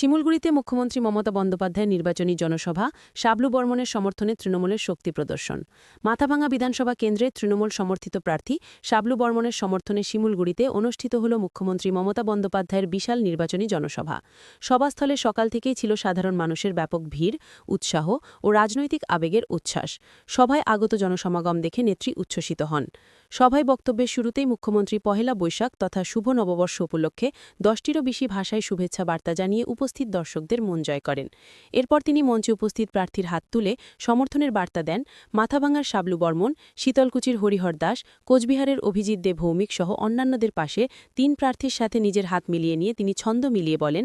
শিমুলগুড়িতে মুখ্যমন্ত্রী মমতা বন্দ্যোপাধ্যায়ের নির্বাচনী জনসভা, শাবলু বর্মণের সমর্থনে তৃণমূলের শক্তি প্রদর্শন। মাথাভাঙা বিধানসভা কেন্দ্রে তৃণমূল সমর্থিত প্রার্থী শাবলু বর্মণের সমর্থনে শিমুলগুড়িতে অনুষ্ঠিত হল মুখ্যমন্ত্রী মমতা বন্দ্যোপাধ্যায়ের বিশাল নির্বাচনী জনসভা। সভাস্থলে সকাল থেকেই ছিল সাধারণ মানুষের ব্যাপক ভিড়, উৎসাহ ও রাজনৈতিক আবেগের উচ্ছ্বাস। সভায় আগত জনসমাগম দেখে নেত্রী উচ্ছ্বসিত হন। সভায় বক্তব্যের শুরুতেই মুখ্যমন্ত্রী পহেলা বৈশাখ তথা শুভ নববর্ষ উপলক্ষে 10টিরও বেশি ভাষায় শুভেচ্ছা বার্তা জানিয়ে উপস্থিত দর্শকদের মন জয় করেন। এরপর তিনি মঞ্চে উপস্থিত প্রার্থীর হাত তুলে সমর্থনের বার্তা দেন। মাথাভাঙার শাবলু বর্মণ, শীতলকুচির হরিহর দাস, কোচবিহারের অভিজিৎ দে ভৌমিক সহ অন্যান্যদের পাশে 3 প্রার্থীর সাথে নিজের হাত মিলিয়ে নিয়ে তিনি ছন্দ মিলিয়ে বলেন,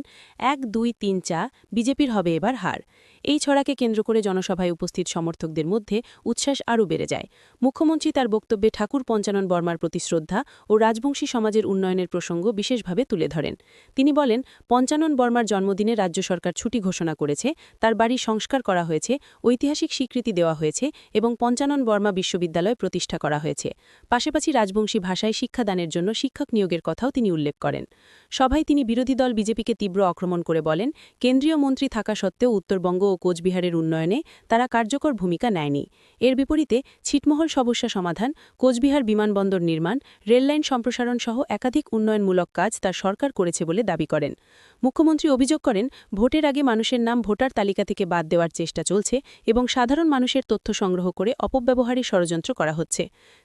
1 2 3 চা, বিজেপির হবে এবার হার। এই ছড়াকে কেন্দ্র করে জনসভায় উপস্থিত সমর্থকদের মধ্যে উচ্ছ্বাস আরও বেড়ে যায়। মুখ্যমন্ত্রী তার বক্তব্যে ঠাকুর পঞ্চানন বর্মার প্রতি শ্রদ্ধা ও রাজবংশী সমাজের উন্নয়নের প্রসঙ্গ বিশেষভাবে তুলে ধরেন। তিনি বলেন, পঞ্চানন বর্মার জন্মদিনে রাজ্য সরকার ছুটি ঘোষণা করেছে, তার বাড়ি সংস্কার করা হয়েছে, ঐতিহাসিক স্বীকৃতি দেওয়া হয়েছে এবং পঞ্চানন বর্মা বিশ্ববিদ্যালয় প্রতিষ্ঠা করা হয়েছে। পাশাপাশি রাজবংশী ভাষায় শিক্ষাদানের জন্য শিক্ষক নিয়োগের কথাও তিনি উল্লেখ করেন। সভায় তিনি বিরোধী দল বিজেপিকে তীব্র আক্রমণ করে বলেন, কেন্দ্রীয় মন্ত্রী থাকা সত্ত্বেও উত্তরবঙ্গ ও কোচবিহারের উন্নয়নে তারা কার্যকর ভূমিকা নেয়নি। এর বিপরীতে ছিটমহল সমস্যা সমাধান, কোচবিহার বিমানবন্দর নির্মাণ, রেললাইন সম্প্রসারণ সহ একাধিক উন্নয়নমূলক কাজ তার সরকার করেছে বলে দাবি করেন। মুখ্যমন্ত্রী অভিযোগ করেন, ভোটের আগে মানুষের নাম ভোটার তালিকা থেকে বাদ দেওয়ার চেষ্টা চলছে এবং সাধারণ মানুষের তথ্য সংগ্রহ করে অপব্যবহারী ষড়যন্ত্র করা হচ্ছে।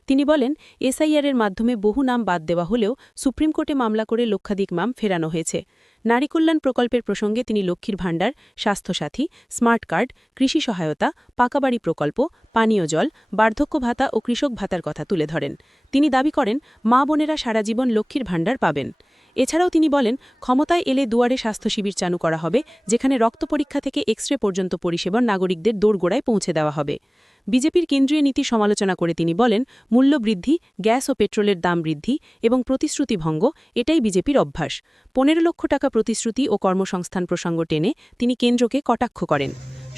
তিনি বলেন, এসআইআরের মাধ্যমে বহু নাম বাদ দেওয়া হলেও সুপ্রিম কোর্টে মামলা করে লক্ষাধিক নাম ফেরানো হয়েছে। নারী কল্যাণ প্রকল্পের প্রসঙ্গে তিনি লক্ষ্মীর ভাণ্ডার, স্বাস্থ্যসাথী, স্মার্ট কার্ড, কৃষি সহায়তা, পাকাবাড়ি প্রকল্প, পানীয় জল, বার্ধক্য ভাতা ও কৃষক ভাতার কথা তুলে ধরেন। তিনি দাবি করেন, মা বোনেরা সারা জীবন লক্ষ্মীর ভাণ্ডার পাবেন। এছাড়াও তিনি বলেন, ক্ষমতায় এলে দুয়ারে স্বাস্থ্য শিবির চালু করা হবে, যেখানে রক্ত পরীক্ষা থেকে এক্স-রে পর্যন্ত পরিষেবা নাগরিকদের দোরগোড়ায় পৌঁছে দেওয়া হবে। বিজেপির কেন্দ্রীয় নীতি সমালোচনা করে তিনি বলেন, মূল্য বৃদ্ধি, গ্যাস ও পেট্রোলের দাম বৃদ্ধি এবং প্রতিশ্রুতি ভঙ্গ এটাই বিজেপির অভ্যাস। 15 লক্ষ টাকা প্রতিশ্রুতি ও কর্মসংস্থান প্রসঙ্গ টেনে তিনি কেন্দ্রকে কটাক্ষ করেন।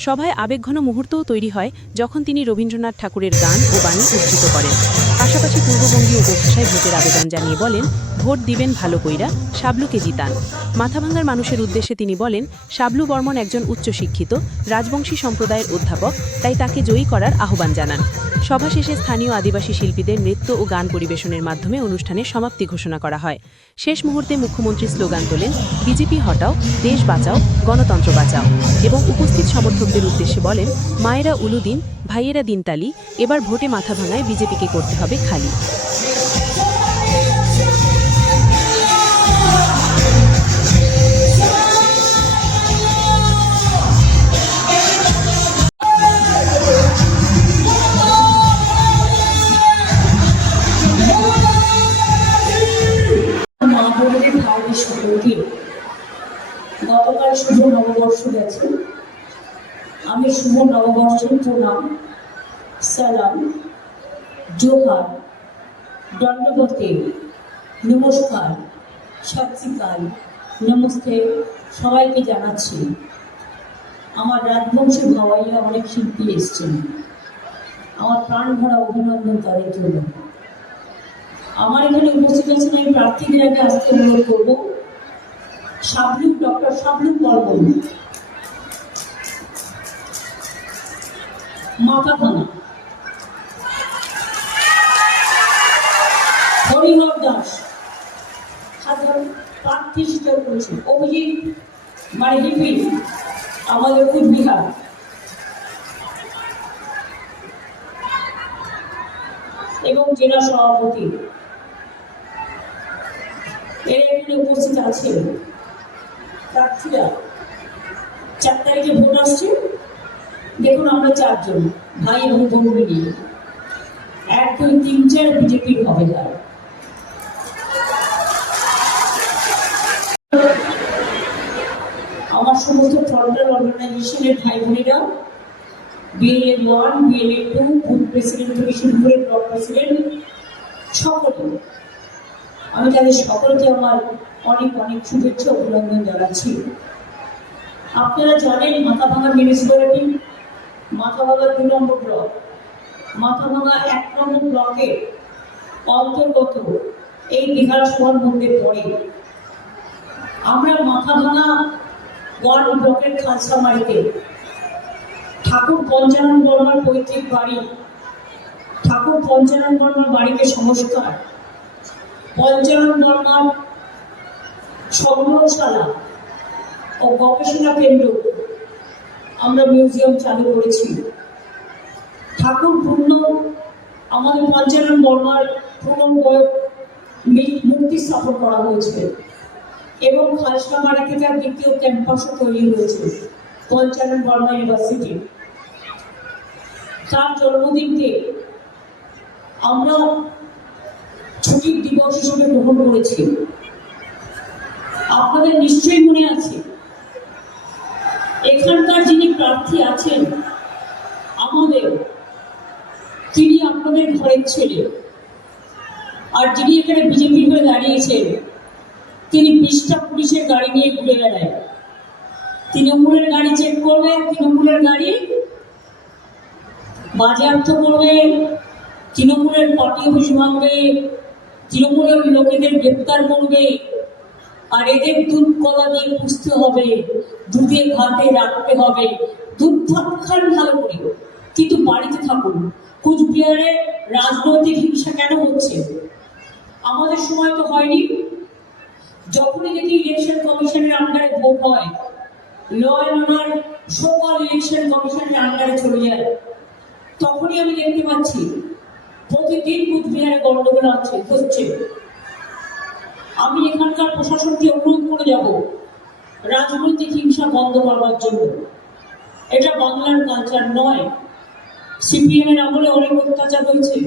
সভায় আবেগঘন মুহূর্তও তৈরি হয় যখন তিনি রবীন্দ্রনাথ ঠাকুরের গান ও বাণী উদ্ধৃত করেন। পাশাপাশি পূর্ববঙ্গীয় উপভাষায় ভোটের আবেদন জানিয়ে বলেন, ভোট দিবেন ভালো কইরা, শাবলুকে জিতান। মাথাভাঙার মানুষের উদ্দেশ্যে তিনি বলেন, শাবলু বর্মণ একজন উচ্চশিক্ষিত রাজবংশী সম্প্রদায়ের অধ্যাপক, তাই তাকে জয়ী করার আহ্বান জানান। সভা শেষে স্থানীয় আদিবাসী শিল্পীদের নৃত্য ও গান পরিবেশনের মাধ্যমে অনুষ্ঠানের সমাপ্তি ঘোষণা করা হয়। শেষ মুহূর্তে মুখ্যমন্ত্রী স্লোগান তোলেন, বিজেপি হটাও, দেশ বাঁচাও, গণতন্ত্র বাঁচাও এবং উপস্থিত সমর্থকদের উদ্দেশ্যে বলেন, মায়েরা উলুদিন, ভাইয়েরা দিনতালি, এবার ভোটে মাথাভাঙায় বিজেপিকে করতে হবে খালি। গতকাল শুভ নববর্ষ গেছে। আমি শুভ নববর্ষের প্রণাম, সালাম, জোহার, দণ্ডবতে, নমস্কার, সত শ্রী আকাল, নমস্তে সবাইকে জানাচ্ছি। আমার রাজবংশী ভাওয়াইয়া অনেক শিল্পী এসছেন, আমার প্রাণ ভরা অভিনন্দন তাদের জন্য। আমার এখানে উপস্থিত আছেন, আমি প্রার্থীদের আগে আসতে অনুরোধ করবো। শাবলু, ডক্টর শাবলু বর্মণ, মাথাভাঙা। হরিহর দাস, সাধারণ প্রার্থী শীতলকুচি। অভিজিৎ মারিহিপি, আমাদের কুচবিহার। এবং জেলা সভাপতি এরা এখানে উপস্থিত আছে। প্রার্থীরা 4 তারিখে ভোট আসছে। দেখুন, আমরা 4 জন ভাই এবং বোন মিলিয়ে 1 2 3 4 বিজেপির হবে। আমার সমস্ত ফ্রন্টাল অর্গানাইজেশনের ভাই বোনেরা, বিএলএ 1, বিএলএ 2, বুথ প্রেসিডেন্ট থেকে শুরু করে ব্লক প্রেসিডেন্ট, সকলে, আমি তাদের সকলকে আমার অনেক অনেক শুভেচ্ছা অভিনন্দন জানাচ্ছি। আপনারা জানেন, মাথাভাঙা মিউনিসিপ্যালিটি, মাথাভাঙা 2 নম্বর ব্লক, মাথাভাঙা 1 নম্বর ব্লকের অন্তর্গত এই বিধানসভার মধ্যে পড়ে। আমরা মাথাভাঙা ওয়ান ব্লকের খালসামারিতে ঠাকুর পঞ্চানন বর্মার পৈতৃক বাড়ি, ঠাকুর পঞ্চানন বর্মার বাড়িতে সংস্কার, পঞ্চানন বর্মার সংগ্রহশালা ও গবেষণা কেন্দ্র আমরা মিউজিয়াম চালু করেছি। ঠাকুর পূর্ণ আমাদের পঞ্চানন বর্মার পুনর্বয় মূর্তি স্থাপন করা হয়েছে এবং খালসামারিতে তার দ্বিতীয় ক্যাম্পাসও তৈরি হয়েছে, পঞ্চানন বর্মা ইউনিভার্সিটি। তার জন্মদিনকে আমরা ছুটির দিবস হিসেবে গ্রহণ করেছি। আপনাদের নিশ্চয়ই মনে আছে, এখানকার যিনি প্রার্থী আছেন আমাদের, তিনি আপনাদের ঘরের ছেলে, আর যিনি এখানে বিজেপির হয়ে দাঁড়িয়েছেন তিনি 20টা পুলিশের গাড়ি নিয়ে ঘুরে বেড়ায়। তৃণমূলের গাড়ি চেক করবে, তৃণমূলের গাড়ি বাজেয়াপ্ত করবে, তৃণমূলের পার্টি অফিস ভাঙবে, তৃণমূলের লোকেদের গ্রেপ্তার করবে, আর এদের দুধ কলা দিয়ে পুষতে হবে, দুধে ভাতে রাখতে হবে। দুধ ভাত খান ভালো করে, কিন্তু বাড়িতে থাকুন। কুচবিহারে রাজনৈতিক হিংসা কেন হচ্ছে? আমাদের সময় তো হয়নি। যখনই দেখি ইলেকশন কমিশনের আন্ডারে ভোট হয়, ল অ্যান্ড অর্ডার সকল ইলেকশন কমিশনের আন্ডারে চলে যায়, তখনই আমি দেখতে পাচ্ছি প্রতিদিন কুচবিহারে গন্ডগোল হচ্ছে। আমি এখানকার প্রশাসনকে অনুরোধ করে যাব রাজনৈতিক হিংসা বন্ধ করবার জন্য। এটা বাংলার কালচার নয়। সিপিএম এর আমলে অনেক অত্যাচার হয়েছে,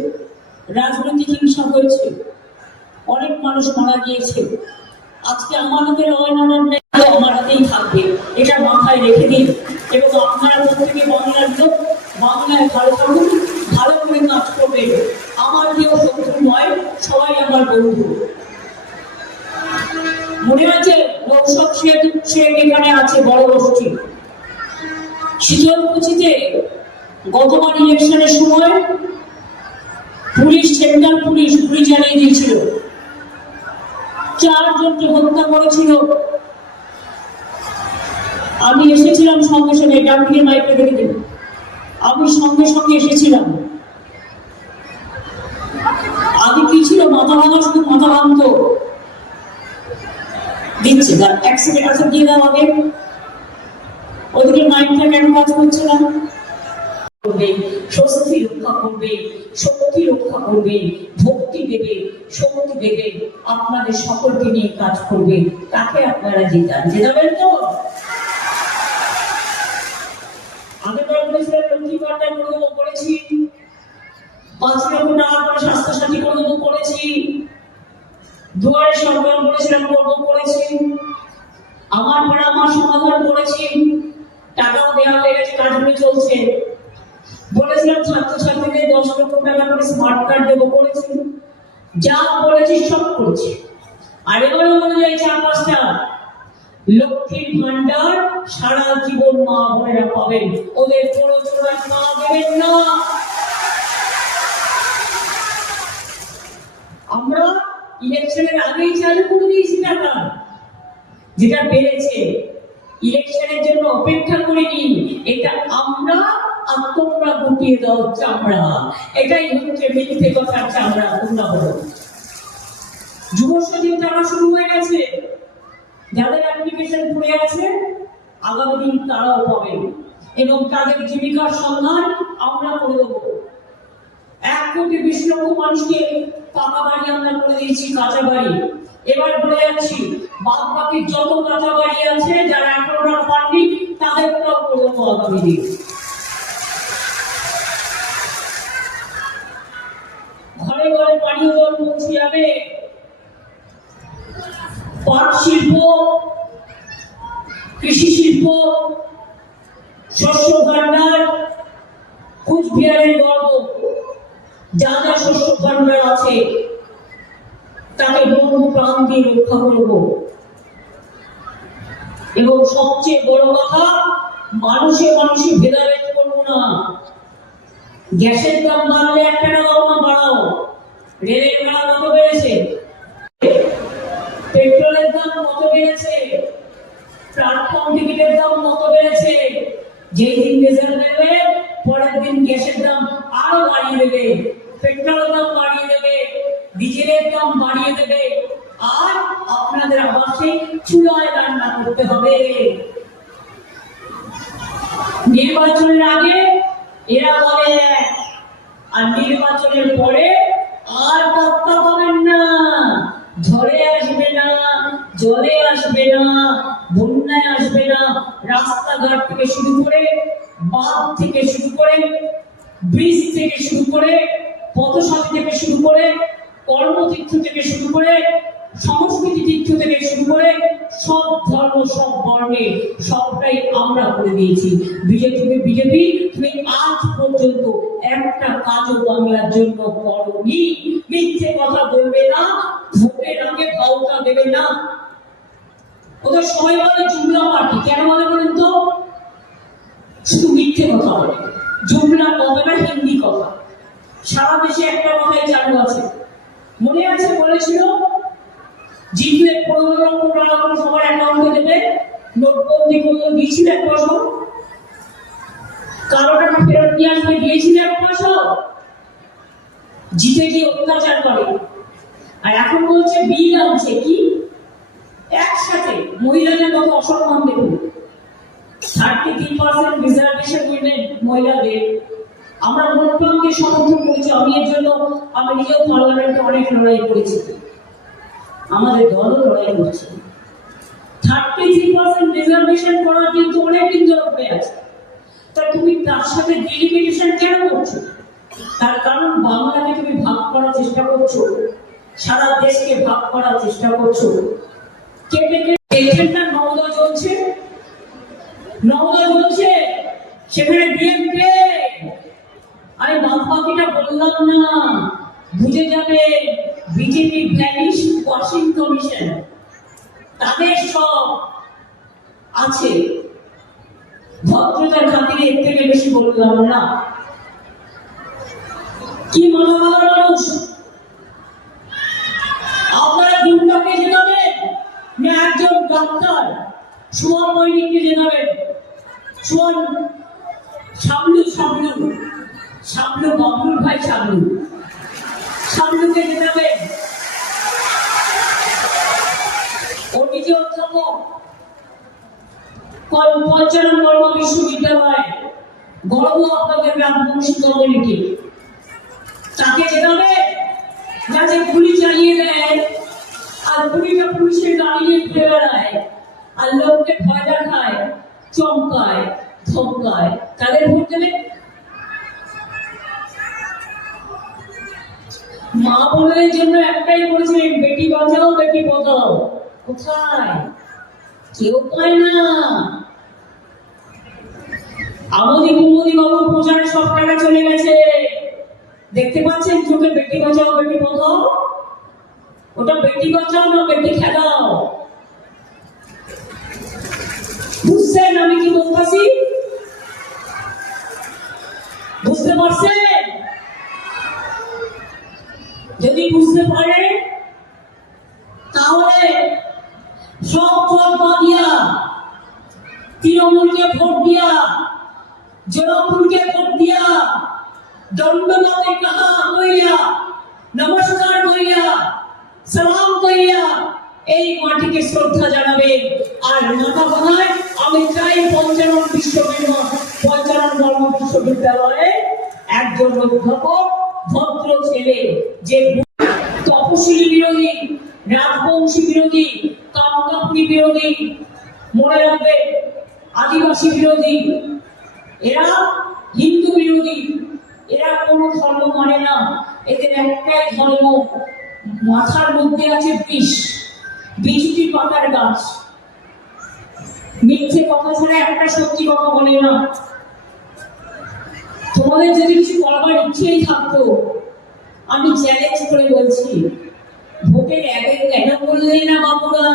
রাজনৈতিক হিংসা হয়েছে, অনেক মানুষ মারা গিয়েছে। আজকে আমাদের আমার হাতেই থাকবে, এটা মাথায় রেখে দিন। এবং আপনারা প্রত্যেকে বাংলার লোক, বাংলায় ভালো থাকুন, ভালো করে কাজ করবেন। আমার কেউ শত্রু নয়, সবাই আমার বন্ধু। মনে আছে নৌশদ শেখ এখানে আছে, বড় গোষ্ঠী শীতলকুচিতে গতবার ইলেকশনের সময় পুলিশ, সেন্ট্রাল পুলিশ গুলি চালিয়ে দিয়েছিল, 4 জনকে হত্যা করেছিল। আমি এসেছিলাম সঙ্গে সঙ্গে, ডান দিকে মাইকে দেখে দিন, আমি সঙ্গে সঙ্গে এসেছিলাম। আগে কি ছিল? মাথা ভাঙা, শুধু মাথা ভাঙতো। দিচ্ছে না, 1 সেকেন্ড আছে, দিয়ে দাও আগে। ওদিকে মাইকটা কেন কাজ করছে না? স্বস্তি রক্ষা করবে, শক্তি রক্ষা করবে, ভক্তি দেবে, শক্তি দেবে, আপনাদের সকলকে নিয়ে কাজ করবে। তাকে আপনারা জেতাবেন তো? আগেবার বলেছিলেন লক্ষ্মী ভান্ডার করে দেবো, করেছি। 5 লক্ষ টাকা করে স্বাস্থ্যসাথী করে দেবো, করেছি। দুয়ারে সরকার বলেছিলাম করবো, করেছি। আমার পাড়া আমার সমাধান করেছি, টাকাও দেওয়া হয়ে গেছে, কাজগুলো চলছে। বলেছিলাম ছাত্রছাত্রীদের 10 লক্ষ টাকা করে স্মার্ট কার্ড দেবো, করেছি। যা বলেছি সব করেছি। আর এবারও বলে যায় 4-5টা লক্ষ্মীর ভান্ডার সারা জীবন মা বোনেরা পাবেন, ওদের প্ররোচনায় পা দেবেন না। আমরা ইলেকশনের আগেই চালু করে দিয়েছি টাকা, যেটা বেড়েছে। ইলেকশনের জন্য অপেক্ষা করিনি, এটা আমরা আর তোমরা গুটিয়ে দাও চামড়া। এটাই হচ্ছে মিথ্যে কথার চামড়া, তোমরা বলো। যুব সচিব টাকা শুরু হয়ে গেছে, যাদের অ্যাপ্লিকেশন পড়ে আছে আগামী দিন তারাও পাবেন, এবং তাদের জীবিকার সন্ধান আমরা করে দেবো। 1,20,00,000 মানুষকে পাকা বাড়ি আমরা করে দিয়েছি, কাঁচা বাড়ি। এবার বলে যাচ্ছি, বাদ বাকি যত কাঁচা বাড়ি আছে, যারা এখনো পাননি তাদেরটাও করে দেবো আগামী দিন। ঘরে ঘরে পানীয় জল পৌঁছে যাবে। পাট শিল্প, কৃষি শিল্প, শস্য ভান্ডার, কুচবিহারের গর্ব। যা যা শস্য ভান্ডার আছে তাকে বহু প্রাণ দিয়ে রক্ষা করব। এবং সবচেয়ে বড় কথা, মানুষে মানুষে ভেদাভেদ করবো না। গ্যাসের দাম বাড়লে 1 টাকা দাও না, বাড়াও। রেলের ভাড়া কত বেড়েছে, পেট্রোলের দাম কত বেড়েছে, প্ল্যাটফর্ম টিকিটের দাম কত বেড়েছে, যেই দিন রেজাল্ট দেবে পরের দিন গ্যাসের দাম আরো বাড়িয়ে দেবে, পেট্রোলের দাম বাড়িয়ে দেবে, ডিজেলের দাম বাড়িয়ে দেবে, আর আপনাদের আবার সেই চুলায় রান্না করতে হবে। নির্বাচনের আগে এরা বলে এক, আর নির্বাচনের পরে আর পাত্তা পাবেন না। ঝড়ে আসবে না, জলে আসবে না, বন্যায় আসবে না, রাস্তাঘাট থেকে শুরু করে, বাঁধ থেকে শুরু করে, ব্রিজ থেকে শুরু করে, পথসাথী থেকে শুরু করে, কর্মতীর্থ থেকে শুরু করে, সংস্কৃতি তীর্থ থেকে শুরু করে, সব ধর্ম সব বর্ণে সবটাই আমরা করে দিয়েছি। বিজেপি তুমি আজ পর্যন্ত একটা কাজও বাংলার জন্য করোনি। মিথ্যে কথা বলবে না, ভোটের আগে ভাওতা দেবে না। ওদের সবাই বলে জুমলা পার্টি, কেন বলে বলেন তো? শুধু মিথ্যে কথা বলে। জুমলা কথাটা হিন্দি কথা, সারা দেশে একটা কথাই চালু আছে। মনে আছে বলেছিল জিতলে 15 লক্ষ টাকা করে সবার অ্যাকাউন্টে দেবে, নোটবন্দি করলে দিয়েছিল 1 পয়সা, কারো টাকা ফেরত নিয়ে আসবে দিয়েছিল 1 পয়সা, জিতে গিয়ে অত্যাচার করে। আর এখন বলছে বিল আনছে, কি একসাথে মহিলাদের কত অসম্মান দেখুন। 33% রিজার্ভেশন উইমেন মহিলাদের। আমরা ভোট ব্যাংকে সমর্থন করেছি, আমি এর জন্য আমি নিজেও পার্লামেন্টে অনেক লড়াই করেছি, আমাদের দলও লড়াই করছে। 33% রিজার্ভেশন করার কিন্তু অনেক দিন ধরে আছে। তা তুমি তার সাথে ডিলিমিটেশন কেন করছো? তার কারণ বাংলাকে তুমি ভাগ করার চেষ্টা করছো, সারা দেশকে ভাগ করার চেষ্টা করছো। কেটে কেটে না নওদা চলছে, নওদা চলছে, সেখানে ডিএমকে। আরে বাদবাকিটা বললাম না, বুঝে যাবে। বিজেপি ভ্যানিশ ওয়াশিং কমিশন, তাদের সব আছে। ভদ্রতার খাতিরে এর থেকে বেশি বললাম না। কি মনোভাব মানুষ, আপনারা গুন্ডাকে জেনাবেন না একজন ডাক্তার সুমন মৈনিককে জেনাবেন? সুমন শাবলু শাবলু শাবলু বাবলুর ভাই শাবলু, শাবলুকে জেনাবেন? ও নিজে অধ্যাপক, পঞ্চানন বর্মা বিশ্ববিদ্যালয়, গর্ব আপনাদের রাজবংশী কমিউনিটি। তাকে জেনাবে না যে গুলি চালিয়ে দেয় আর গুলিটা পুলিশের দাঁড়িয়ে ঘুরে বেড়ায় আর লোককে ভয় দেখায়, চমকায়, ধমকায়, তাদের ভোট দেবে? মা বোনের জন্য একটাই বলেছিলেন, বেটি বাঁচাও বেটি পড়াও। কোথায়? কেউ পায় না। আমোদি কুমোদি বাবুর প্রচারে সব টাকা চলে গেছে, দেখতে পাচ্ছেন চোখে? বেটি বাঁচাও বেটি পড়াও, ওটা বেটি বাঁচাও না বেটি খেলাও। বুঝছেন আমি কি বলতেছি? বুঝতে পারছেন? যদি বুঝতে পারে তাহলে সব ভোট দিয়া, তৃণমূলকে ভোট দিয়া, জনপুরকে ভোট দিয়া, দণ্ডনাথে কাহা কইয়া, নমস্কার কইয়া, সালাম কইয়া এই মাটিকে শ্রদ্ধা জানাবেন। আর মাথাভাঙায় আমি চাই পঞ্চানন বর্মা বিশ্ববিদ্যালয়ে একজন অধ্যাপক, ভদ্র ছেলে, যে তপশিলি বিরোধী, রাজবংশী বিরোধী, কামকাপুরি বিরোধী, মনে রাখবে আদিবাসী বিরোধী, এরা হিন্দু বিরোধী, এরা কোনো ধর্ম মানে না। এদের একটাই ধর্ম, মাথার মধ্যে আছে বিষ, বিজুটি পাতার গাছ। মিথ্যে কথা ছাড়া একটা সত্যি কথা বলে না। তোমাদের যদি কিছু করবার ইচ্ছেই থাকতো, আমি চ্যালেঞ্জ করে বলছি, ভোটের আগে কেন বললে না বাবুরা?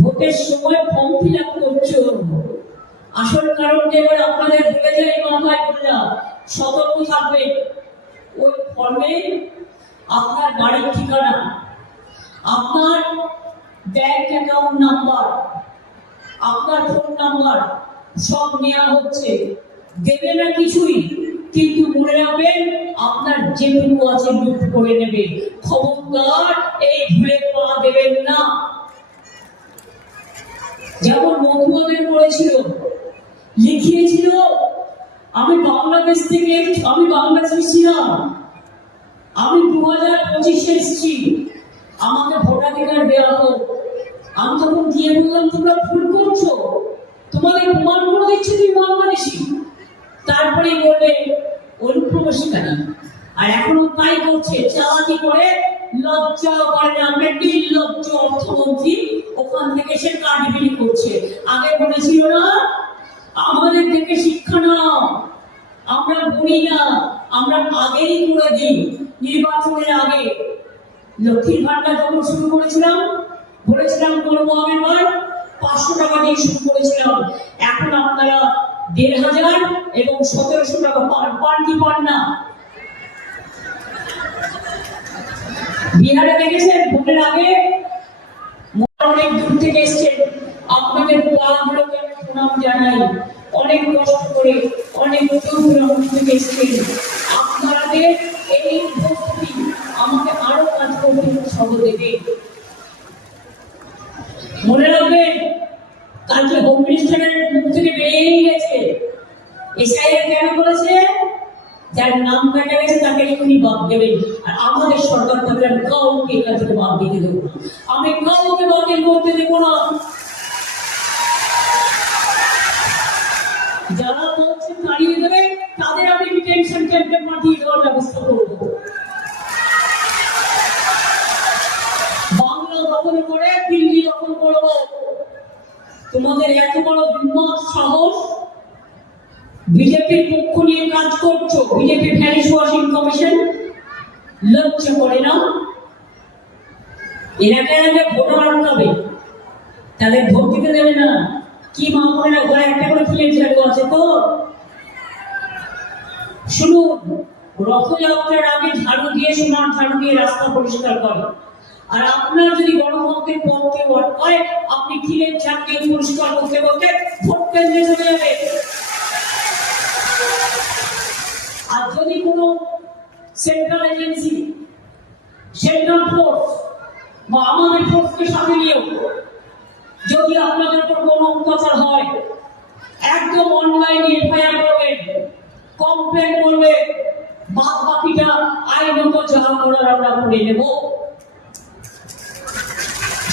ভোটের সময় ফর্ম ফিল আপ করছো, আসল কারণটা এবার আপনাদের ভুলে যায় মাথায় করলাম। সতর্ক থাকবে, ওই ফর্মে আপনার বাড়ির ঠিকানা, আপনার ব্যাংক অ্যাকাউন্ট নাম্বার, আপনার ফোন নাম্বার সব নেওয়া হচ্ছে, দেবে না কিছুই, কিন্তু মনে রাখবেন আপনার যেটুকু আছে লুট করে নেবে। খবরদার এই ভুলে পা দেবেন না। যেমন মধুবাদের করেছিল, লিখিয়েছিল আমি বাংলাদেশ থেকে, আমি বাংলাদেশে ছিলাম, আমি 2025 এসেছি, আমাকে ভোটাধিকার দেওয়া হোক। আমি তখন গিয়ে বললাম তোমরা ভুল করছো, তোমাদের প্রমাণ করে দিচ্ছি তুমি বাংলাদেশি। তারপরে বলবে অনুপ্রবেশকারী, আর এখনো তাই করছে, চালাকি করে, লজ্জা করে না। আমরা নির্লজ্জ অর্থমন্ত্রী ওখান থেকে সে কাঠবিড়ি করছে। আগে বলেছিল না আমাদের থেকে শিক্ষা নাও, আমরা বলি না, আমরা আগেই করে দিই। নির্বাচনের আগে লক্ষ্মীর ভান্ডার যখন শুরু করেছিলাম, বলেছিলাম করবো আমি এবার 500 টাকা দিয়ে শুরু করেছিলাম। এখন আপনারা 1500 এবং 1700 টাকা পান কি পান না? বিহারে দেখেছেন ভোটের আগে অনেক দূর থেকে এসছেন, আপনাদের পাগুলোকে আমি প্রণাম জানাই। অনেক কষ্ট করে অনেক দূর থেকে এসছেন, আপনাদের এই উপস্থিতি আমাকে আরো কাজ করতে উৎসাহ দেবে। মনে রাখবেন কালকে হোম মিনিস্টারের মুখ থেকে বেরিয়ে গেছে, এসআইআর কেন বলেছে, যার নাম কাটা গেছে তাকে এখনই বাদ দেবেন। আর আমাদের সরকার তাকে কাউকে এখান থেকে বাদ দিতে দেবো না, আমি কাউকে বাতিল করতে দেবো না। যারা বলছে তাড়িয়ে দেবে তাদের আমি ডিটেনশন ক্যাম্পে পাঠিয়ে দেওয়ার ব্যবস্থা করবো। বাংলা দখল করে দিল্লি দখল করবো। তোমাদের এত বড় হিম্মত সাহস, বিজেপির পক্ষ নিয়ে কাজ করছো, বিজেপি ভ্যানিশ ওয়াশিং কমিশন লজ্জা করে না? এলাকায় এলাকায় ভোটার আটকাবে, তাদের ভোট দিতে দেবে না। কি মা বোনেরা ঘরে একটা করে ফুলের ঝাড়ু আছে তো? শুনুন, রথযাত্রার আগে ঝাড়ু দিয়ে, সোনার ঝাড়ু দিয়ে রাস্তা পরিষ্কার করে। আর আপনার যদি গণতন্ত্রের পক্ষে আটকায়, আপনি খিলের ঝাড়ু দিয়ে পরিষ্কার করতে করতে ভোট কেন্দ্রে চলে যাবে। আর যদি কোনো সেন্ট্রাল এজেন্সি, সেন্ট্রাল ফোর্স বা আমাদের ফোর্সকে সাথে নিয়েও যদি আপনাদের উপর কোনো অত্যাচার হয়, একদম অনলাইনে এফআইআর করবেন, কমপ্লেন করবে, বাদ বাকিটা আইনত যা করার আমরা করে নেব।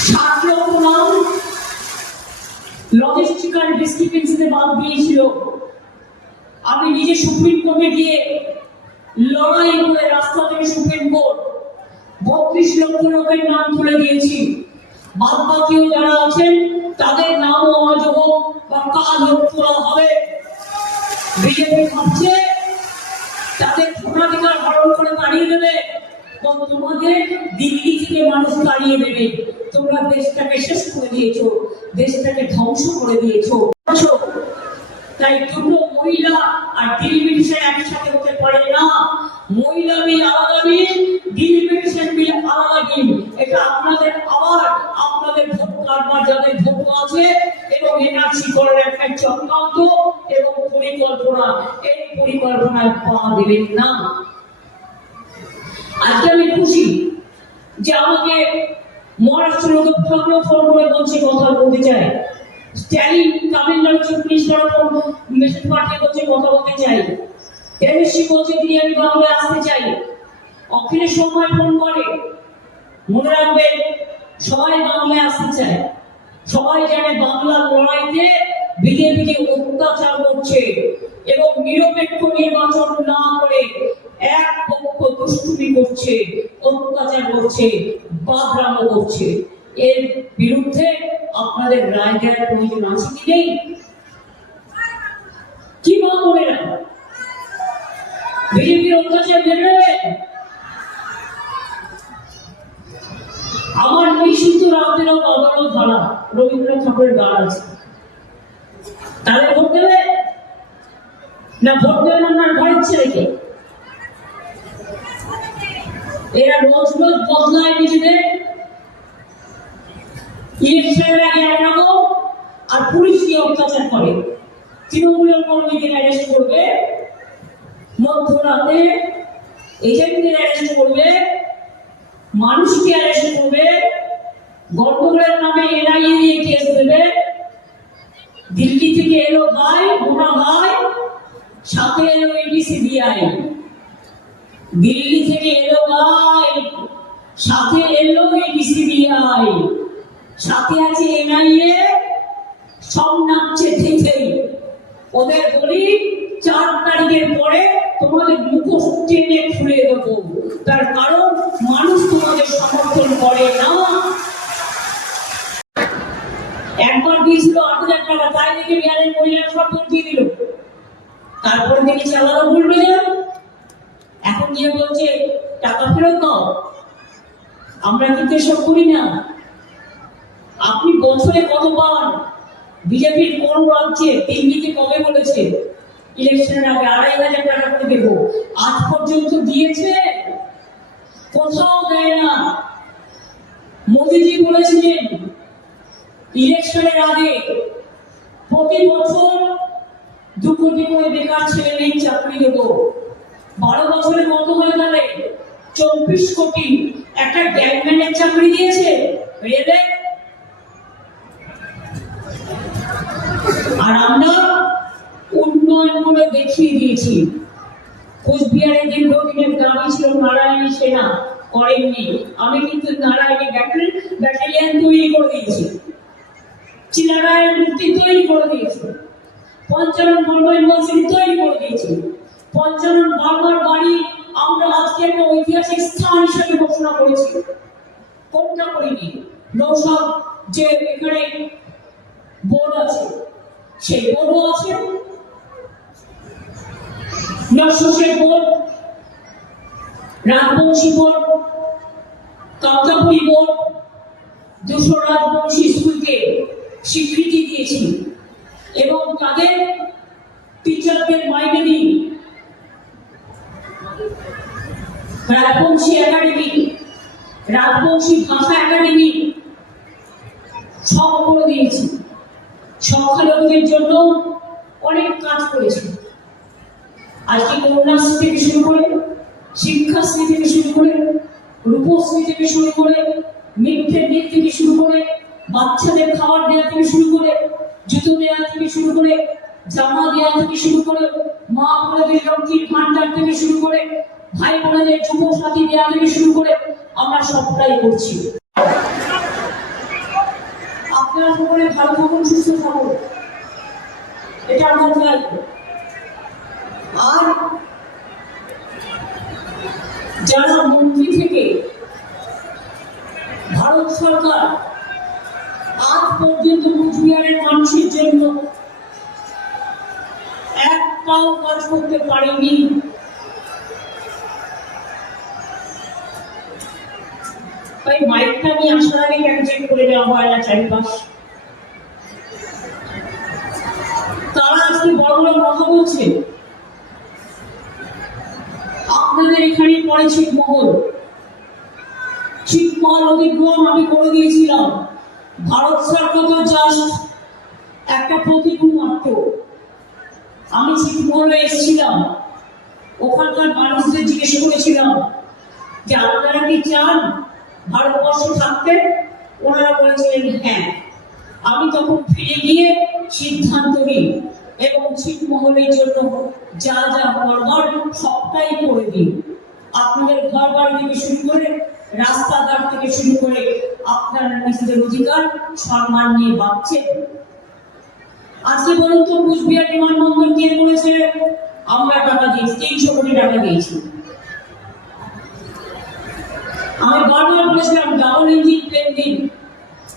7 লক্ষ নাম লজিস্টিক্যাল ডিসক্রিপেন্সিতে বাদ দিয়েছিল। আমি নিজে সুপ্রিম কোর্টে গিয়ে লড়াই করে রাস্তা থেকে সুপ্রিম কোর্ট 32 লক্ষ লোকের নাম তুলে দিয়েছি। বাদ বাকিও যারা আছেন তাদের নামও আজ হোক বা কাল হোক তোলা হবে। বিজেপি ভাবছে তাদের ভোটাধিকার হরণ করে তাড়িয়ে দেবে, তোমাদের দিল্লি থেকে মানুষ তাড়িয়ে দেবে। তোমরা দেশটাকে শেষ করে দিয়েছো, দেশটাকে ধ্বংস করে দিয়েছো। তাই দুটো মহিলা আর ডিলিমিটেশন একসাথে হতে পারে না। মহিলা বিল আলাদা বিল, ডিলিমিটেশন বিল আলাদা বিল। এটা আপনাদের আবার আপনাদের ভোট কারবার যাদের ভোট আছে এবং এনআরসি করার একটা চক্রান্ত এবং পরিকল্পনা, এই পরিকল্পনায় পা দেবেন না। আজকে আমি খুশি যে আমাকে মহারাষ্ট্র লোকসভা ফোন করে বলছে কথা বলতে চাই, Stalin Tamil Nadu chief minister message পাঠিয়ে বলছে কথা বলতে চাই, দেবেশী বলছে তিনি আমি বাংলায় আসতে চাই, অখিলের সময় ফোন করে। মনে রাখবেন সবাই বাংলায় আসতে চায়, সবাই জানে বাংলার লড়াইতে বিজেপিকে অত্যাচার করছে এবং নিরপেক্ষ নির্বাচন না করে এক পক্ষ দুষ্টুমি করছে, অত্যাচার করছে, বাদরামো করছে। এর বিরুদ্ধে আপনাদের রায় দেওয়ার প্রয়োজন আছে কি নেই? কি মা বোনেরা বিজেপির অত্যাচার মেনে নেবেন? আমার নিশ্চিত রাতেরও আদালত ধরা রবীন্দ্রনাথ ঠাকুরের গান আছে, তাহলে ভোট দেবে না? ভোট দেবেন আপনার ঘরের ছেলেকে। এরা রোজ রোজ বদলায় নিজেদের, ইলেকশনের আগে একরকম আর পুলিশ অত্যাচার করে। তৃণমূলের কর্মীদের অ্যারেস্ট করবে, মধ্যরাতে এজেন্টদের অ্যারেস্ট করবে, মানুষকে অ্যারেস্ট করবে, গন্ডগোলের নামে এনআইএ দিয়ে কেস দেবে। দিল্লি থেকে এলো ভাই, মোটা ভাই, সাথে এলো সিবিআই। দিল্লি থেকে এলো ভাই, সাথে এলো সিবিআই, সাথে আছে এনআইএ। সব নামছে থেকেই। ওদের বলি 4 তারিখের পরে তোমাদের মুখোশ টেনে খুলে দেবো, তার কারণ মানুষ তোমাদের সমর্থন করে না। একবার দিয়েছিল 8,000 টাকা, তাই দেখে বিহারের মহিলা সব ভোট দিয়ে দিল। তারপরে দেখেছি আলাদা বলবে না, এখন গিয়ে বলছে টাকা ফেরত দাও। আমরা কিন্তু এসব করি না। আপনি বছরে কত পান? বিজেপির কোন রাজ্যে দিল্লিতে কবে বলেছে ইলেকশনের আগে 2,500 টাকা করে দেবো? আজ পর্যন্ত দিয়েছে? কোথাও দেয় না। মোদিজি বলেছিলেন ইলেকশনের আগে প্রতি বছর 2 কোটি করে বেকার ছেলে মেয়ে চাকরি দেবো। 12 বছরে কত হয়ে গেলে 24 কোটি। একটা গ্যাংম্যানের চাকরি দিয়েছে রেলে। আর আমরা উন্নয়ন করে দেখিয়ে দিয়েছি। কোচবিহারের দীর্ঘদিনের দাবি ছিল নারায়ণী সেনা, করেননি। আমি কিন্তু নারায়ণী ব্যাটালিয়ন তৈরি করে দিয়েছি, চিলারায়ের মূর্তি তৈরি করে দিয়েছি, পঞ্চানন বর্মা ইউনিভার্সিটি তৈরি করে দিয়েছি, পঞ্চানন বার্মার বাড়ি আমরা আজকে একটা ঐতিহাসিক স্থান হিসেবে ঘোষণা করেছি। কোনটা করিনি? নৌসাদ যে এখানে বোর্ড আছে, সেই বোর্ডও আছে। নরসের board, Rajbanshi board, Kamtapuri board, 200 Rajbanshi স্কুলকে স্বীকৃতি দিয়েছি এবং তাদের টিচারদের মাইনে দিই। রাজবংশী একাডেমি, রাজবংশী ভাষা একাডেমি সব করে দিয়েছি। সংখ্যালঘুদের জন্য অনেক কাজ করেছি। আজকে কন্যাশ্রী থেকে শুরু করে, শিক্ষাশ্রী থেকে শুরু করে, রূপশ্রী থেকে শুরু করে, মিড ডে মিল থেকে শুরু করে, বাচ্চাদের খাবার দেওয়া থেকে শুরু করে, জুতো দেওয়া থেকে শুরু করে, জামা দেওয়া থেকে শুরু করে, মা বোনদের লক্ষ্মীর ভান্ডার থেকে শুরু করে, ভাই বোনদের যুব সাথী দেওয়া থেকে শুরু করে আমরা সবটাই করছি। আপনারা সকলে ভালো থাকুন, সুস্থ থাকুন, এটা আমরা চাই। আর যারা মন্ত্রী থেকে ভারত সরকার আজ পর্যন্ত কুচবিহারের মানুষের জন্য এক পাও কাজ করতে পারেনি, তাই মাইকটা আমি আসার আগে কেন চেক করে দেওয়া হয় না চারিপাশ? তারা আজকে বড় বড় কথা বলছে। আপনাদের এখানে পরে ছিটমহল, ছিটমহল অধিগ্রহণ আমি করে দিয়েছিলাম। ভারত সরকার তো জাস্ট একটা প্রতিকূল মাত্র। আমি ছিটমহলে এসেছিলাম, ওখানকার মানুষদের জিজ্ঞেস করেছিলাম যে আপনারা কি চান ভারতবর্ষ থাকতে? ওনারা বলেছিলেন হ্যাঁ। আমি তখন ফিরে গিয়ে সিদ্ধান্ত নিই এবং ছিটমহলের জন্য যা যা করবার সবটাই করে দিই। আপনাদের ঘর বাড়ি থেকে শুরু করে, রাস্তাঘাট থেকে শুরু করে আপনারা নিজেদের অধিকার সম্মান নিয়ে বাঁচছেন। আজকে বলুন তো, কুচবিহার বিমানবন্দর কে করেছে? আমরা টাকা দিয়েছি, 300 কোটি টাকা দিয়েছি। আমি বারবার বলেছিলাম ডাবল ইঞ্জিন প্লেন দিন,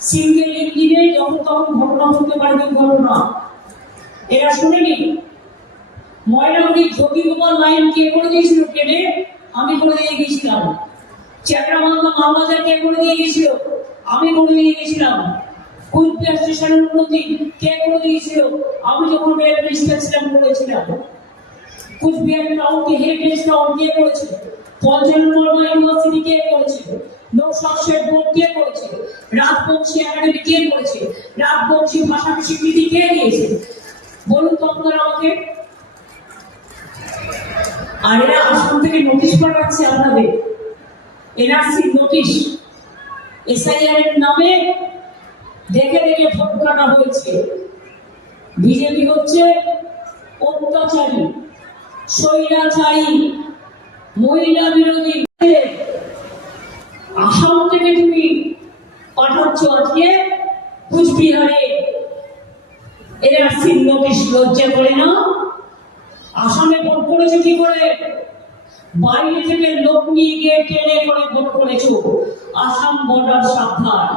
সিঙ্গেল ইঞ্জিনে যখন তখন ঘটনা ঘটতে পারে, দুর্ঘটনা। এরা শুনেনি। ময়নাগুড়ি যোগীগোপাল লাইন কে করে দিয়েছিল ট্রেনে? আমি করে দিয়ে গেছিলাম। চ্যাকরামান্দা মালবাজার কে করে দিয়ে গেছিল? আমি করে দিয়ে গেছিলাম। কুচবিহার স্টেশনের উন্নতি কে করে দিয়েছিল? আমি যখন রেল মিনিস্টার ছিলাম করেছিলাম। কুচবিহার টাউনকে হেরিটেজ টাউন কে করেছিল? পঞ্চানন বর্মা ইউনিভার্সিটি কে করেছিল? নৌশাদ শেখ বোর্ড কে করেছে, রাজবংশী একাডেমি কে করেছে, রাজবংশী ভাষাকে স্বীকৃতি কে দিয়েছে, বলুন তো আপনারা আমাকে। আর এরা আসাম থেকে নোটিশ পাঠাচ্ছে আপনাদের, এনআরসি নোটিশ, এসআইআর এর নামে দেখে দেখে ভোট কাটা হয়েছে। বিজেপি হচ্ছে অত্যাচারী, স্বৈরাচারী, মহিলা বিরোধী। আসাম থেকে তুমি পাঠাচ্ছ আজকে কুচবিহারে এনআরসি নোটিশ, লজ্জা করে না? আসামে ভোট করেছে কি করে? বাইরে থেকে লোক নিয়ে গিয়ে ট্রেনে করে ভোট করেছো। আসাম বর্ডার সাবধান,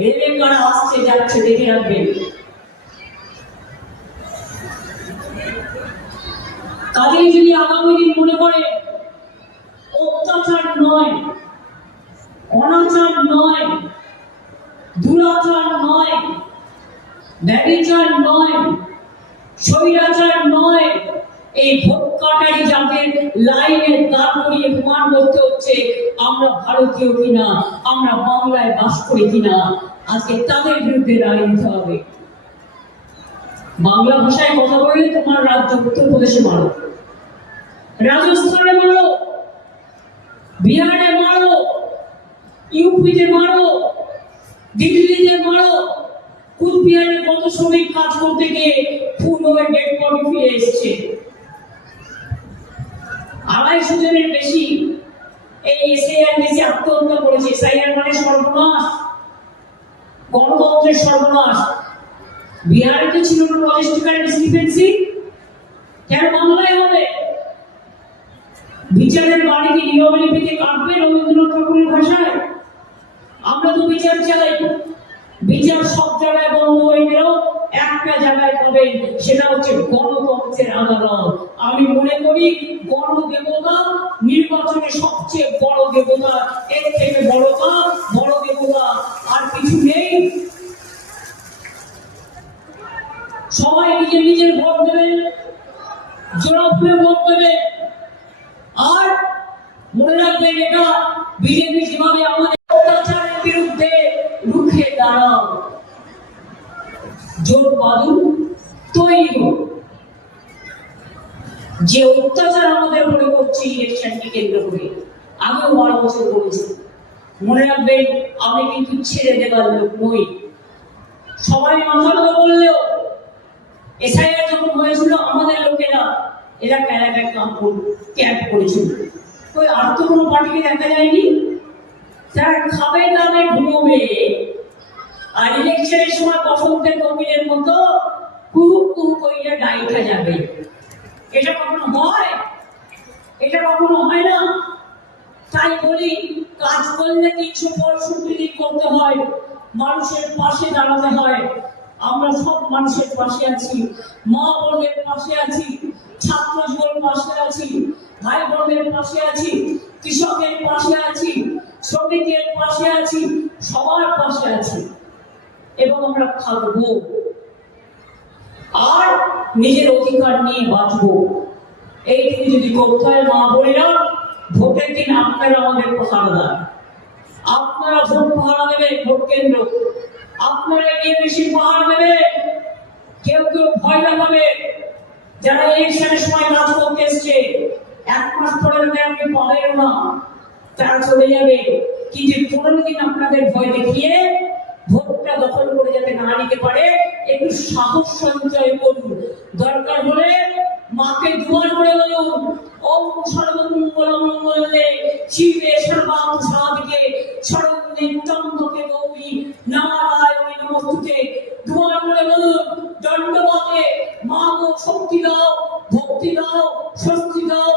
রেলে কারা আসছে যাচ্ছে দেখে রাখবেন। কাজেই যদি আগামী দিন মনে করে অত্যাচার নয়, অনাচার নয়, দুরাচার নয়, ব্যভিচার নয়, স্বৈরাচার নয়, এই ভোট কাটারি যাদের লাইনে দাঁড় করিয়ে প্রমাণ করতে হচ্ছে আমরা ভারতীয় কিনা, আমরা বাংলায় বাস করি কিনা, আজকে তাদের বিরুদ্ধে লড়াই দিতে হবে। বাংলা ভাষায় কথা বললে তোমার রাজ্য উত্তরপ্রদেশে মারো, রাজস্থানে মারো, বিহারে মারো, ইউপিতে মারো, দিল্লিতে মারো। কুচবিহারে কত শ্রমিক কাজ করতে গিয়ে পূর্ণ ডেড বডি ফিরে এসছে। 250 জনের বেশি এই এসআইআর নিয়ে আত্মহত্যা করেছে। এসআইআর মানে সর্বনাশ, গণতন্ত্রের সর্বনাশ। বিহারে তো ছিল না লজিস্টিক্যাল ডিসক্রিপেন্সি, কেন বাংলায় হবে? বিচারের বাড়ি কি নিয়মলিপিতে কাটবে রবীন্দ্রনাথ ঠাকুরের ভাষায়? আমরা তো বিচার চাই, বিচার সব জায়গায় বন্ধ হয়ে গেলেও একটা জায়গায় পাবেন, সেটা হচ্ছে গণতন্ত্রের আদালত। আমি মনে করি গণদেবতা নির্বাচনের সবচেয়ে বড় দেবতা, এর থেকে বড় দেবতা আর কিছু নেই। সবাই নিজের নিজের ভোট দেবেন, জোড়া ফুলে ভোট দেবে। আর মনে রাখবেন, এটা বিজেপি যেভাবে আমাদের অত্যাচারের বিরুদ্ধে রুখে দাঁড়াও, জোট বাঁধুন, তৈরি হোক। যে অত্যাচার আমাদের উপরে করছে ইলেকশনকে কেন্দ্র করে, আগেও 12 বছর করেছে, মনে রাখবেন আমি কিন্তু ছেড়ে দেবার লোক নই। সবাই মাথা কথা বললেও এসআইআর যখন হয়েছিল আমাদের লোকেরা এলাকায় ক্যাম্প করেছিল। ওই আর তো কোনো পার্টিকে দেখা যায়নি। যারা খাবে দাবে ঘুমোবে, আর ইলেকশনের সময় বসন্তের কপিলের মতো কুহু কুহু কইরা ডাইটা যাবে। এটা কখনো হয়? এটা কখনো হয় না। তাই বলি, কাজ করলে 365 দিন করতে হয়, মানুষের পাশে দাঁড়াতে হয়। আমরা সব মানুষের পাশে আছি, মা বোনের পাশে আছি, ছাত্র জীবন পাশে আছি, ভাই বোনের পাশে আছি, কৃষকের পাশে আছি, শ্রমিকের পাশে আছি, সবার পাশে আছি, এবং আমরা থাকবো। আর নিজের অধিকার নিয়ে বাঁচবো। এইটুকু যদি করতে হয় মা বোনেরা, ভোটের দিন আপনারা আমাদের পাহারাদার। আপনারা ভোট পাহারা দেবে, ভোট কেন্দ্র আপনারা এগিয়ে বেশি পাহারা দেবে। কেউ কেউ ভয় দেখাবে, যারা ইলেকশনের সময় কাজ করতে এসছে 1 মাস পরে আপনি পাবেন না, তারা চলে যাবে। কিন্তু 15 দিন আপনাদের ভয় দেখিয়ে ভোটটা দখল করে যাতে না নিতে পারে, একটু সাহস সঞ্চয় করুন। দরকার হলে মাকে দুয়ার করে বলুন, ওম সর্বমঙ্গলমঙ্গলে শিবে সর্বাং সাধিকে শরণ্যে ত্র্যম্বকে গৌরী নারায়ণী নমস্তুতে। দুয়ার করে বলুন, দণ্ডবতে মা গো শক্তি দাও, ভক্তি দাও, স্বস্তি দাও,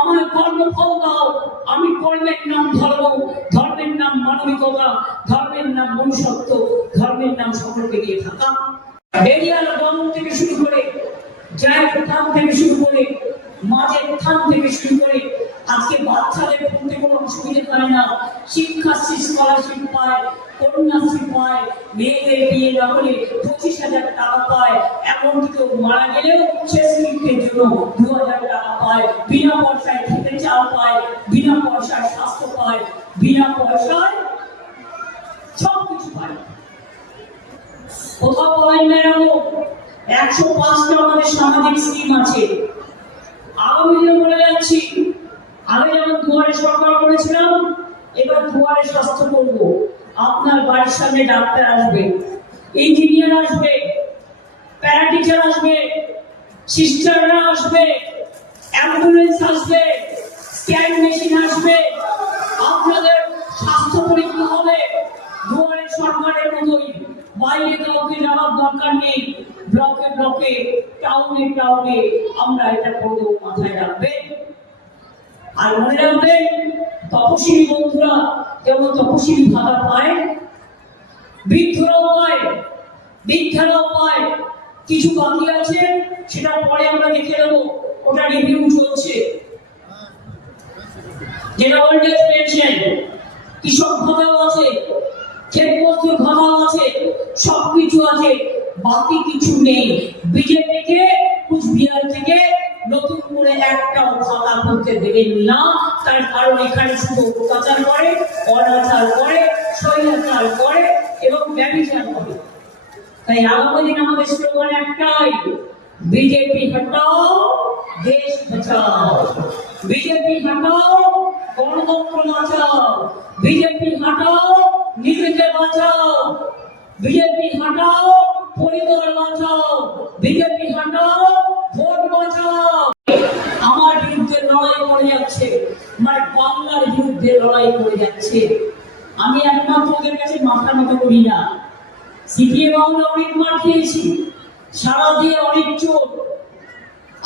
আমার কর্মফল দাও। আমি কর্মের নাম ধর্ম, ধর্মের নাম মানবিকতা, ধর্মের নাম মনুষ্যত্ব, ধর্মের নাম সকলকে দিয়ে থাকা। বেরিয়ার গম থেকে শুরু করে, জায়ের থান থেকে শুরু করে, মাঝের থান থেকে শুরু করে, আজকে বাচ্চাদের পড়তে কোনো অসুবিধা পায় না, শিক্ষাশ্রী স্কলারশিপ পায়, কন্যাশ্রী পায়, মেয়েদের বিয়ে না হলে 25,000 টাকা পায়, এমনকি কেউ মারা গেলেও শেষ কৃত্যের জন্য 2,000 টাকা পায়, বিনা পয়সায় খেতে চাল পায়, বিনা পয়সায় স্বাস্থ্য পায়। বিনা পয়সায় সব কিছু পায়। কোথাও পাই না এরকম 105টা আমাদের সামাজিক স্কিম আছে। আগামী দিনে বলে যাচ্ছি, আগে যেমন দুয়ারে সরকার করেছিলাম, এবার দুয়ারে স্বাস্থ্য করব। আপনার বাড়ির সামনে ডাক্তার আসবে, ইঞ্জিনিয়ার আসবে, প্যারাটিচার আসবে, সিস্টাররা আসবে, অ্যাম্বুলেন্স আসবে, স্ক্যান মেশিন আসবে, আপনাদের স্বাস্থ্য পরীক্ষা হবে। দুয়ারে সরকারের মতোই বাইরে কাউকে যাওয়ার দরকার নেই। ব্লকে ব্লকে, টাউনে টাউনে আমরা এটা করে দেবো, মাথায় রাখবেন। আর মনে রাখবেন, তপশিলি বন্ধুরা যেমন তপশিলি ভাতা পায়, বৃদ্ধরাও পায়, বৃদ্ধারাও পায়। কিছু বাকি আছে, সেটা পরে আমরা দেখে নেবো, ওটা রিভিউ চলছে। যেটা ওল্ড এজ পেনশন, কৃষক ভাতাও আছে, ক্ষেত মজদুর ভাতাও আছে, সবকিছু আছে, বাকি কিছু নেই। বিজেপিকে কুচবিহার থেকে নতুন করে একটাও ভাতা করতে দেবেন না। তার কারণ এখানে শুধু অত্যাচার করে, অনাচার করে, স্বৈরাচার করে এবং ব্যভিচার করে। তাই আগামী দিন আমাদের স্লোগান একটাই, বিজেপি হটাও, দেশ বাঁচাও। বিজেপি হটাও, গণতন্ত্র বাঁচাও। বিজেপি হটাও, নিজেকে বাঁচাও। বিজেপি হটাও, পরিবার বাঁচাও। বিজেপি হটাও, ভোট বাঁচাও। আমার বিরুদ্ধে লড়াই করে যাচ্ছে, মানে বাংলার বিরুদ্ধে লড়াই করে যাচ্ছে। আমি একমাত্র ওদের কাছে মাথা মতো করি না। সিপিএম আমলে অনেক মার খেয়েছি, সারা দিয়ে অনেক চোট,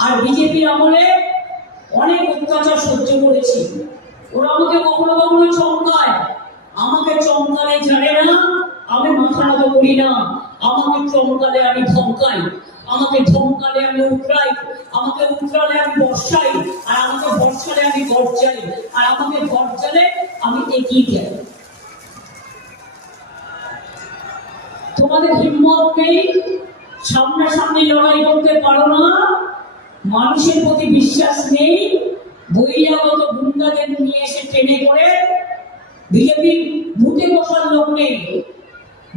আর বিজেপি আমলে অনেক অত্যাচার সহ্য করেছি। ওরা আমাকে কখনো কখনো চমকায়, আমাকে চমকালে জানে না, আমি মাথা নত করি না। আমাকে চমকালে আমি ধমকাই, আমাকে ধমকালে আমি উতরাই, আমাকে উতরালে আমি বর্ষাই, আর আমাকে বর্ষালে আমি গর্জাই, আর আমাকে গর্জালে আমি এগিয়ে যাই। তোমাদের হিম্মত নেই, সামনাসামনি লড়াই করতে পারো না, মানুষের প্রতি বিশ্বাস নেই, বহিরাগত গুন্ডাদের নিয়ে এসে ট্রেনে করে বিজেপির বুথে বসার লোক নেই।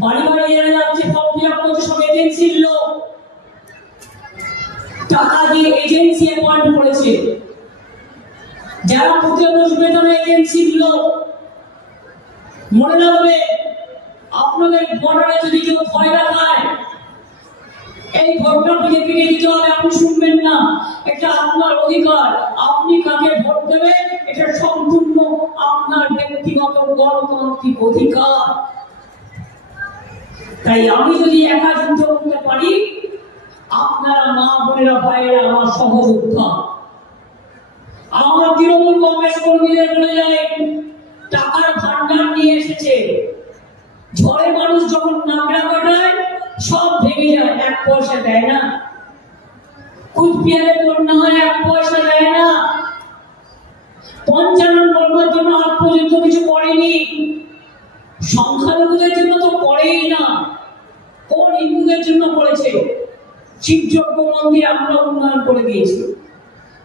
বাড়ি বাড়ি যারা যাচ্ছে ফর্ম ফিল আপ করছে সব এজেন্সির লোক, টাকা দিয়ে এজেন্সি অ্যাপয়েন্ট করেছে। যারা বুথে বসবে তারা এজেন্সির লোক। মনে রাখবে, আপনাদের বর্ডারে যদি কেউ ভয় দেখায়, এই ভোটটা বিজেপিকে দিতে হবে, আপনি শুনবেন না। এটা আপনার অধিকার, আপনি কাকে ভোট দেবেন এটা সম্পূর্ণ আপনার ব্যক্তিগত গণতান্ত্রিক অধিকার। তাই আমি যদি একা যুদ্ধ করতে পারি, আপনারা মা বোনেরা ভাইয়েরা আমার সহযোদ্ধা। আমার তৃণমূল কংগ্রেস কর্মীদের বলে যায়, টাকার ভান্ডার নিয়ে এসেছে, ঝড়ে মানুষ যখন নামড়া কাটায় সব ভেঙে যায়, 1 পয়সা দেয় না। কুচবিহারে বন্যা হয়, 1 পয়সা দেয় না। 55 বর্মার জন্য আজ পর্যন্ত কিছু করেনি। সংখ্যালঘুদের জন্য তো করেই না, কোন হিন্দুদের জন্য করেছে? শিবযজ্ঞ মন্দির আমরা উন্নয়ন করে দিয়েছি,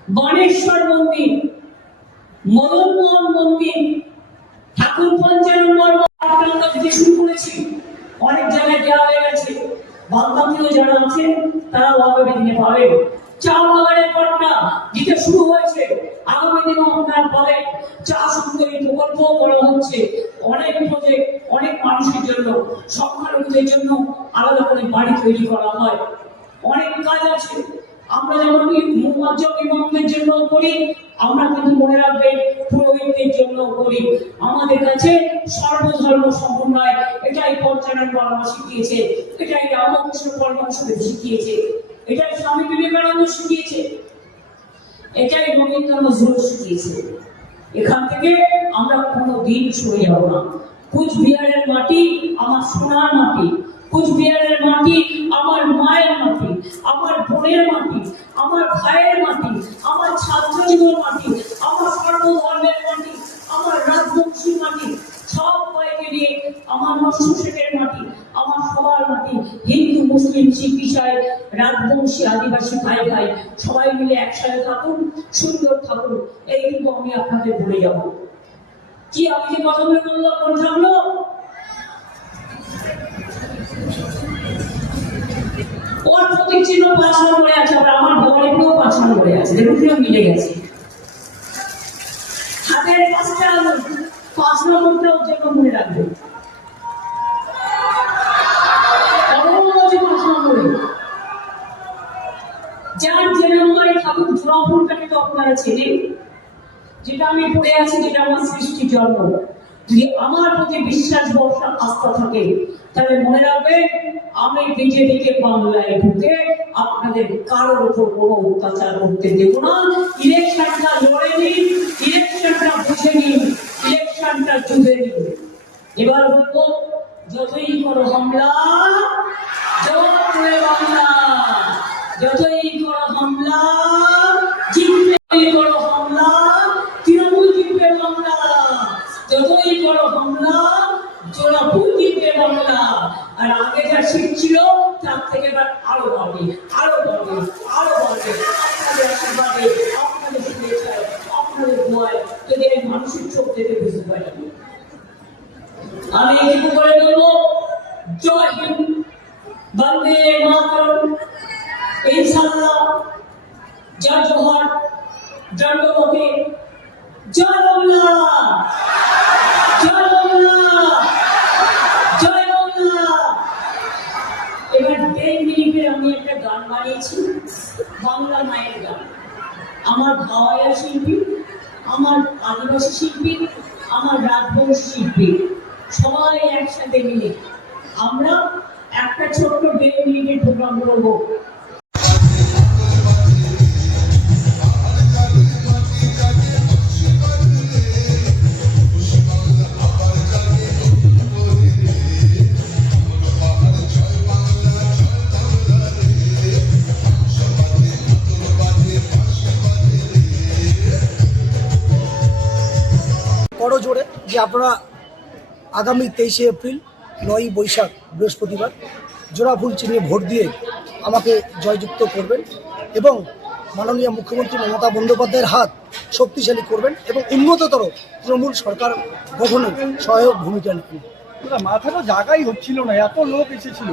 বানেশ্বর মন্দির, মদন মোহন মন্দির, ঠাকুর পঞ্চানন বর্মা দিতে শুরু করেছি। অনেক জায়গায় দেওয়া হয়ে গেছে, বাদবাকিও যারা আছে তারা আগামী দিনে পাবে। চা বাগানের পট্টা দিতে শুরু হয়েছে, আগামী দিনে আপনারা পাবেন। চা সুন্দরী প্রকল্প করা হচ্ছে, অনেক প্রজেক্ট, অনেক মানুষের জন্য, সংখ্যালঘুদের জন্য আলাদা করে বাড়ি তৈরি করা হয়। অনেক কাজ আছে। আমরা যেমন ইমামদের জন্য করি, আমরা কিন্তু মনে রাখবেন পুরোহিতদের জন্য করি। আমাদের কাছে সর্বধর্ম সমন্বয়, এটাই পঞ্চানন বর্মা শিখিয়েছে, এটাই রামকৃষ্ণ পরমহংসদেব শিখিয়েছে, এটাই স্বামী বিবেকানন্দ শিখিয়েছে, এটাই রবীন্দ্র নজরুল শিখিয়েছে। এখান থেকে আমরা কোনোদিন সরে যাব না। কুচবিহারের মাটি আমার সোনার মাটি, কুচবিহারের মাটি আমার মায়ের মাটি, আমার বোনের মাটি, আমার ভাইয়ের মাটি, আমার ছাত্র জীবন মাটি, আমার সর্বধর্মের মাটি, আমার রাজবংশী মাটি, সব কয়েকে নিয়ে আমার শ্বশুরের মাটি, আমার সবার মাটি। হিন্দু মুসলিম শিখ ইসাই রাজবংশী আদিবাসী ভাই ভাই সবাই মিলে একসাথে থাকুন, সুন্দর থাকুন, এইটুকু আমি আপনাদের বলে যাব। কি আমি যে কথা বলে বললাম মনে থাকলো? ওর প্রতীক চিহ্ন 5 নম্বরে আছে, আর আমার ভবানীপুরেও 5 নম্বরে আছে, দেখুন কিরকম মিলে গেছে। হাতের 5টা আঙুল, 5 নম্বরটা ওর জন্য মনে রাখবে। যার যে নম্বরে ঠাকুর জোড়াফুলটাকে তো আপনারা চেনেন, যেটা আমি পড়ে আছি, যেটা আমার সৃষ্টি জন্ম। যদি আমার প্রতি বিশ্বাস, ভরসা, আস্থা থাকে, তাহলে মনে রাখবেন আমি বিজেপিকে বাংলায় ঢুকে আপনাদের কারোর উপর কোনো অত্যাচার করতে দেব না। ইলেকশনটা লড়ে নিন, ইলেকশনটা বুঝে নিন, ইলেকশনটা জুড়ে নিন। এবার বলবো, যতই করো হামলা, জবাব করে বাংলা, যতই করো হামলা, জিতবে করো হামলা, তৃণমূল জিতবে বাংলা, যতই করো হামলা, জোড়াফুল জিতবে বাংলা। আর আগে যা সিট ছিল তার থেকে এবার আরো বাড়বে, আরো বাড়বে, আরো বাড়বে। আপনাদের আশীর্বাদে, আপনাদের শুভেচ্ছায়, আপনাদের দোয়ায় যদি এই মানুষের চোখ দেখে বুঝতে পারি। আমি একটু করে বলবো, জয় হিন্দ, বন্দে মাতরম, ইনশাআল্লাহ, জয় জোহর, জন্মভূমি, জয় বাংলা, জয় বাংলা, জয় বাংলা। এবার 1.5 মিনিটের আমি একটা গান বানিয়েছি, বাংলা মায়ের গান। আমার ভাওয়াইয়া শিল্পী, আমার আদিবাসী শিল্পী, আমার রাজবংশী শিল্পী, সবাই একসাথে মিলে আমরা একটা ছোট্ট 1.5 মিনিটের প্রোগ্রাম করবো। করজোড়ে যে আপনারা আগামী 23শে এপ্রিল 9ই বৈশাখ বৃহস্পতিবার জোড়াফুল চিহ্নে ভোট দিয়ে আমাকে জয়যুক্ত করবেন এবং মাননীয় মুখ্যমন্ত্রী মমতা বন্দ্যোপাধ্যায়ের হাত শক্তিশালী করবেন এবং উন্নততর তৃণমূল সরকার গঠনে সহায়ক ভূমিকা নেবেন। মাথাটা জায়গাই হচ্ছিল না, এত লোক এসেছিল।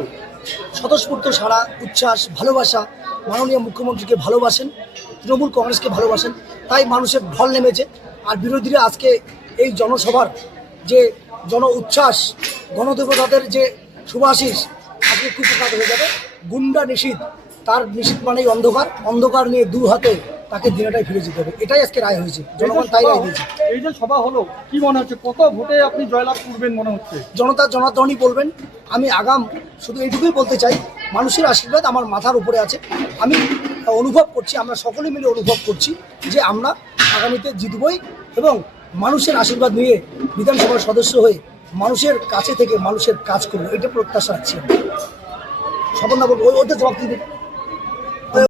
স্বতঃস্ফূর্ত সারা, উচ্ছ্বাস, ভালোবাসা। মাননীয় মুখ্যমন্ত্রীকে ভালোবাসেন, তৃণমূল কংগ্রেসকে ভালোবাসেন, তাই মানুষের ঢল নেমেছে। আর বিরোধীরা আজকে এই জনসভার যে জন উচ্ছ্বাস, গণদেবতাদের যে সুভাষিস, আজকে কুপকাত হয়ে যাবে। গুন্ডা নিষিদ্ধ, তার নিষিদ্ধ মানেই অন্ধকার, অন্ধকার নিয়ে দু হাতে তাকে দিনাটাই ফিরে যেতে হবে। এটাই আজকে রায় হয়েছে, জনগণ তাই রায় দিয়েছে। এই যে সভা হলো, কি মনে হচ্ছে, কত ভোটে আপনি জয়লাভ করবেন মনে হচ্ছে? জনতা জনার্দনই বলবেন। আমি আগাম শুধু এইটুকুই বলতে চাই, মানুষের আশীর্বাদ আমার মাথার উপরে আছে। আমি অনুভব করছি, আমরা সকলে মিলে অনুভব করছি যে আমরা আগামীতে জিতবই এবং মানুষের আশীর্বাদ নিয়ে বিধানসভার সদস্য হয়ে মানুষের কাছে থেকে মানুষের কাজ করবো, এটা প্রত্যাশা রাখছি। সপন না বলবো, ওদের জবাব দিবে।